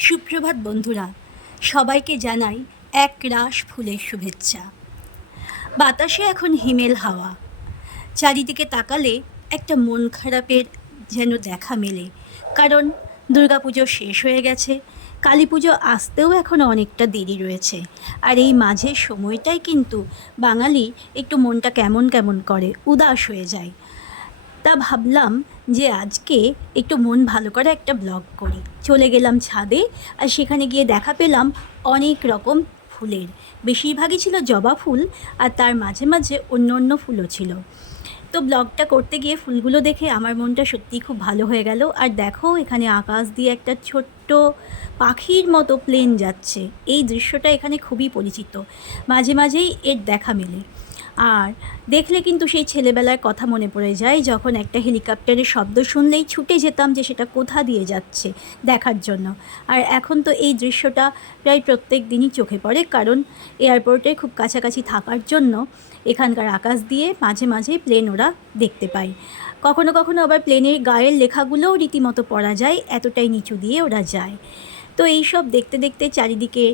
সুপ্রভাত বন্ধুরা, সবাইকে জানাই এক রাশ ফুলের শুভেচ্ছা। বাতাসে এখন হিমেল হাওয়া। চারিদিকে তাকালে একটা মন খারাপের যেন দেখা মেলে। কারণ দুর্গাপুজো শেষ হয়ে গেছে কালী পুজো আসতেও এখনও অনেকটা দেরি রয়েছে। আর এই মাঝের সময়টাই কিন্তু বাঙালি একটু মনটা কেমন কেমন করে, উদাস হয়ে যায়। তা ভাবলাম যে আজকে একটু মন ভালো করে একটা ব্লগ করি। চলে গেলাম ছাদে আর সেখানে গিয়ে দেখা পেলাম অনেক রকম ফুলের। বেশিরভাগই ছিল জবা ফুল আর তার মাঝে মাঝে অন্য অন্য ফুলও ছিল। তো ব্লগটা করতে গিয়ে ফুলগুলো দেখে আমার মনটা সত্যিই খুব ভালো হয়ে গেল। আর দেখো, এখানে আকাশ দিয়ে একটা ছোট্ট পাখির মতো প্লেন যাচ্ছে। এই দৃশ্যটা এখানে খুবই পরিচিত। মাঝে মাঝেই এর দেখা মেলে। আর দেখলে কিন্তু সেই ছেলেবেলার কথা মনে পড়ে যায়, যখন একটা হেলিকপ্টারের শব্দ শুনলেই ছুটে যেতাম যে সেটা কোথা দিয়ে যাচ্ছে দেখার জন্য। আর এখন তো এই দৃশ্যটা প্রায় প্রত্যেক দিনই চোখে পড়ে, কারণ এয়ারপোর্টে খুব কাছাকাছি থাকার জন্য এখানকার আকাশ দিয়ে মাঝে মাঝে প্লেন ওরা দেখতে পায়। কখনো কখনো আবার প্লেনের গায়ের লেখাগুলোও রীতিমতো পড়া যায়, এতটাই নিচু দিয়ে ওরা যায়। তো এইসব দেখতে দেখতে চারিদিকে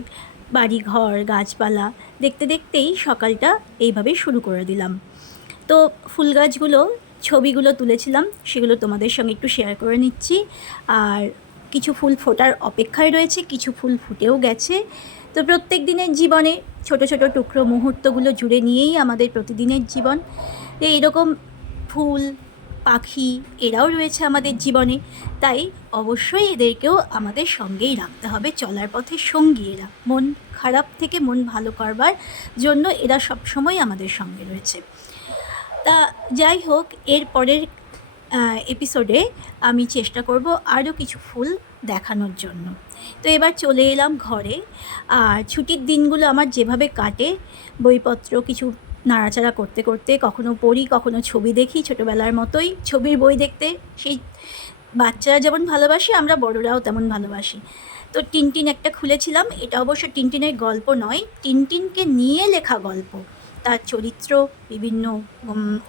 বাড়ি ঘর গাছপালা, দেখতে দেখতেই সকালটা এইভাবে শুরু করে দিলাম। তো ফুল গাছগুলো, ছবিগুলো তুলেছিলাম, সেগুলো তোমাদের সঙ্গে একটু শেয়ার করে নিচ্ছি। আর কিছু ফুল ফোটার অপেক্ষায় রয়েছে, কিছু ফুল ফুটেও গেছে। তো প্রত্যেক দিনের জীবনে ছোট ছোট টুকরো মুহূর্তগুলো জুড়ে নিয়েই আমাদের প্রতিদিনের জীবন। তো এইরকম ফুল পাখি, এরাও রয়েছে আমাদের জীবনে। তাই অবশ্যই এদেরকেও আমাদের সঙ্গেই রাখতে হবে, চলার পথে সঙ্গী এরা মন খারাপ থেকে মন ভালো করবার জন্য এরা সবসময় আমাদের সঙ্গে রয়েছে। তা যাই হোক, এর পরের এপিসোডে আমি চেষ্টা করব আরও কিছু ফুল দেখানোর জন্য। তো এবার চলে এলাম ঘরে। আর ছুটির দিনগুলো আমার যেভাবে কাটে, বইপত্র, কিছু নাড়াচাড়া করতে করতে কখনো পড়ি, কখনো ছবি দেখি ছোটোবেলার মতোই। ছবির বই দেখতে সেই বাচ্চারা যেমন ভালোবাসে, আমরা বড়রাও তেমন ভালোবাসি। তো টিনটিন একটা খুলেছিলাম, এটা অবশ্য টিনটিনের গল্প নয়, টিনটিনকে নিয়ে লেখা গল্প। তার চরিত্র, বিভিন্ন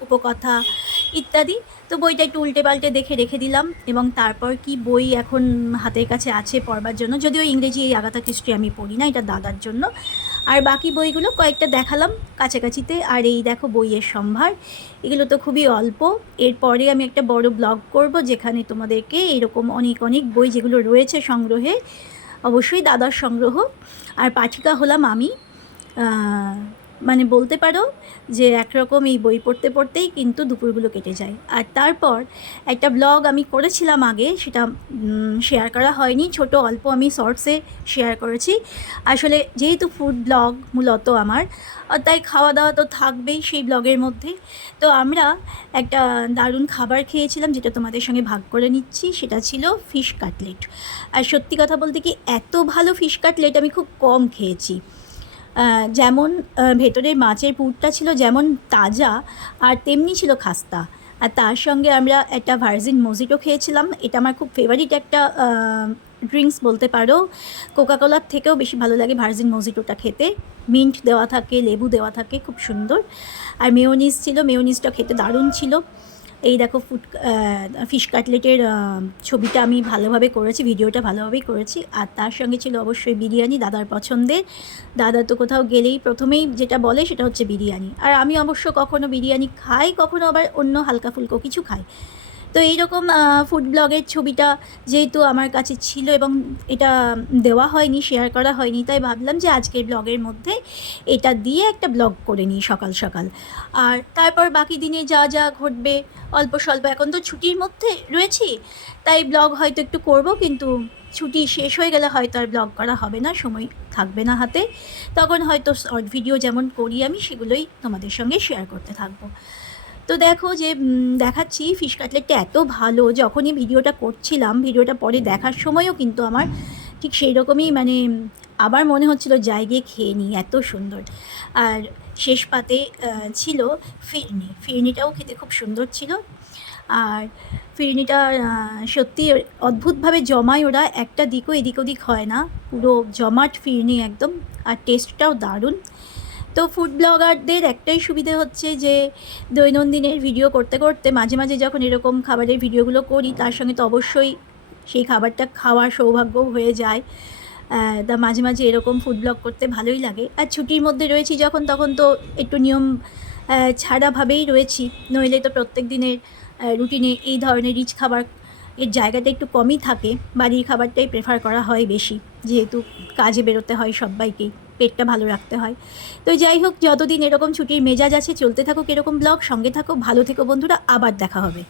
উপকথা ইত্যাদি। তো বইটা একটু উল্টে পাল্টে দেখে রেখে দিলাম এবং তারপর কি বই এখন হাতের কাছে আছে পড়বার জন্য, যদিও ইংরেজি এই আগাথা কৃষ্টি আমি পড়ি না, এটা দাদার জন্য। আর বাকি বইগুলো কয়েকটা দেখালাম কাছাকাছিতে। আর এই দেখো বইয়ের সম্ভার। এগুলো তো খুবই অল্প। এরপরে আমি একটা বড় ব্লগ করব যেখানে তোমাদেরকে এরকম অনেক অনেক বই যেগুলো রয়েছে সংগ্রহে, অবশ্যই দাদার সংগ্রহ। আর পাঠিকা হলাম আমি। মানে বলতে পারো যে একরকম এই বই পড়তে পড়তেই কিন্তু দুপুরগুলো কেটে যায়। আর তারপর একটা ব্লগ আমি করেছিলাম আগে, সেটা শেয়ার করা হয়নি। ছোট অল্প আমি শর্টসে শেয়ার করেছি। আসলে যেহেতু ফুড ব্লগ মূলত আমার তাই খাওয়া দাওয়া তো থাকবেই সেই ব্লগের মধ্যে। তো আমরা একটা দারুণ খাবার খেয়েছিলাম, যেটা তোমাদের সঙ্গে ভাগ করে নিচ্ছি, সেটা ছিল ফিশ কাটলেট আর সত্যি কথা বলতে কি, এত ভালো ফিশ কাটলেট আমি খুব কম খেয়েছি। যেমন ভেতরের মাছের পুরটা ছিল যেমন তাজা আর তেমনি ছিল খাস্তা। আর তার সঙ্গে আমরা একটা ভার্জিন মজিটো খেয়েছিলাম। এটা আমার খুব ফেভারিট একটা ড্রিঙ্কস বলতে পারো। কোকাকোলার থেকেও বেশি ভালো লাগে ভার্জিন মজিটোটা খেতে। মিন্ট দেওয়া থাকে, লেবু দেওয়া থাকে, খুব সুন্দর। আর মেয়োনিজ ছিল মেয়োনিজটা খেতে দারুণ ছিল। এই দেখো ফুড ফিশ কাটলেটের ছবিটা আমি ভালোভাবে করেছি, ভিডিওটা ভালোভাবেই করেছি। আর তার সঙ্গে ছিল অবশ্যই বিরিয়ানি, দাদার পছন্দের। দাদা তো কোথাও গেলেই প্রথমেই যেটা বলে সেটা হচ্ছে বিরিয়ানি। আর আমি অবশ্য কখনো বিরিয়ানি খাই, কখনো আবার অন্য হালকা ফুলকো কিছু খাই। তো এইরকম ফুড ব্লগের ছবিটা যেহেতু আমার কাছে ছিল এবং এটা দেওয়া হয়নি শেয়ার করা হয়নি, তাই ভাবলাম যে আজকের ব্লগের মধ্যে এটা দিয়ে একটা ব্লগ করে নিই সকাল সকাল। আর তারপর বাকি দিনে যা যা ঘটবে, অল্প স্বল্প, এখন তো ছুটির মধ্যে রয়েছি, তাই ব্লগ হয়তো একটু করব, কিন্তু ছুটি শেষ হয়ে গেলে হয়তো আর ব্লগ করা হবে না, সময় থাকবে না হাতে। তখন হয়তো শর্ট ভিডিও যেমন করি আমি, সেগুলোই তোমাদের সঙ্গে শেয়ার করতে থাকব। তো দেখো যে দেখাচ্ছি ফিশ কাটলেটটা এত ভালো। যখনই ভিডিওটা করছিলাম, ভিডিওটা পরে দেখার সময়ও কিন্তু আমার ঠিক সেই রকমই মানে আবার মনে হচ্ছিল যাই গিয়ে খেয়ে নিই, এত সুন্দর। আর শেষ পাতে ছিল ফিরনি। ফিরনিটাও খেতে খুব সুন্দর ছিল। আর ফিরনিটা সত্যি অদ্ভুতভাবে জমায় ওরা, একটা দিকও এদিক ওদিক হয় না। পুরো জমাট ফিরনি একদম। আর টেস্টটাও দারুণ। তো ফুড ব্লগারদের একটাই সুবিধে হচ্ছে যে, দৈনন্দিনের ভিডিও করতে করতে মাঝে মাঝে যখন এরকম খাবারের ভিডিওগুলো করি, তার সঙ্গে তো অবশ্যই সেই খাবারটা খাওয়ার সৌভাগ্য হয়ে যায়। তা মাঝে মাঝে এরকম ফুড ব্লগ করতে ভালোই লাগে। আর ছুটির মধ্যে রয়েছি যখন, তখন তো একটু নিয়ম ছাড়াভাবেই রয়েছি। নইলে তো প্রত্যেক দিনের রুটিনে এই ধরনের রিচ খাবার এর জায়গাটা একটু কমই থাকে। বাড়ির খাবারটাই প্রেফার করা হয় বেশি। যেহেতু কাজে বেরোতে হয় সবাইকেই পেটটা ভালো রাখতে হয়। তো যাই হোক, যতদিন এরকম ছুটির মেজাজ আছে, চলতে থাকুক এরকম ব্লগ সঙ্গে থাকো, ভালো থেকো বন্ধুরা, আবার দেখা হবে।